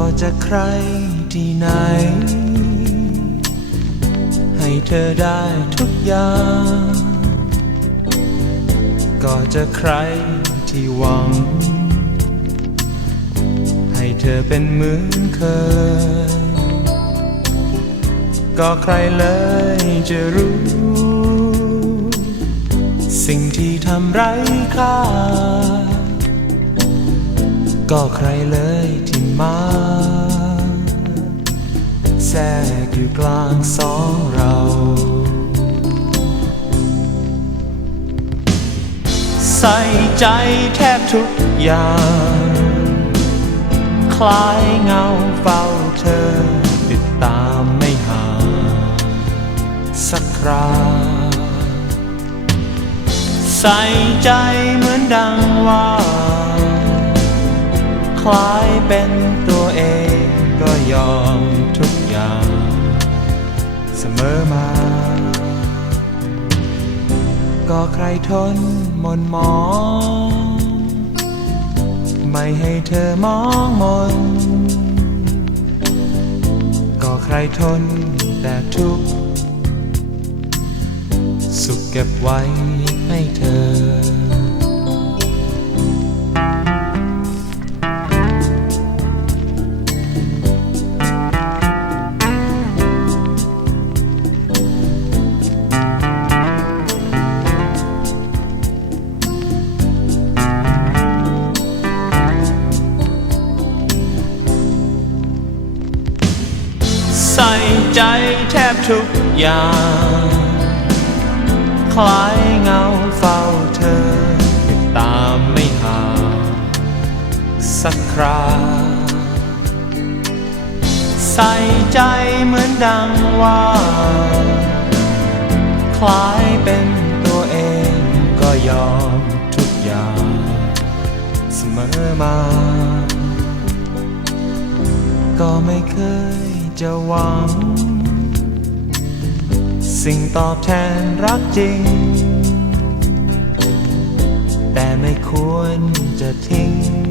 ็จะใครที่ไหน ให้เธอได้ทุกอย่าง ก็จะใครที่หวัง ให้เธอเป็นเหมือนเคย ก็ใครเลยจะรู้ สิ่งที่ทำไร้ค่า ก็ใครเลยที่มาแทรกอยู่กลางสองเราใส่ใจแทบทุกอย่าง คล้ายเงาเฝ้าเธอ ติดตามไม่ห่างสักคราใส่ใจเหมือนดังว่า คล้ายเป็นตัวเองก็ยอมทุกอย่าง เสมอมา ก็ใครทนมนมอง ไม่ให้เธอมองมน ก็ใครทนแต่ทุก สุขเก็บไว้ให้เธอ ใจแทบทุกอย่าง คล้ายเงาเฝ้าเธอติดตามไม่ห่างสักคราใส่ใจเหมือนดังว่า คล้ายเป็นตัวเองก็ยอมทุกอย่างเสมอมา ก็ไม่เคย จะหวัง สิ่งตอบแทนรักจริง แต่ไม่ควรจะทิ้ง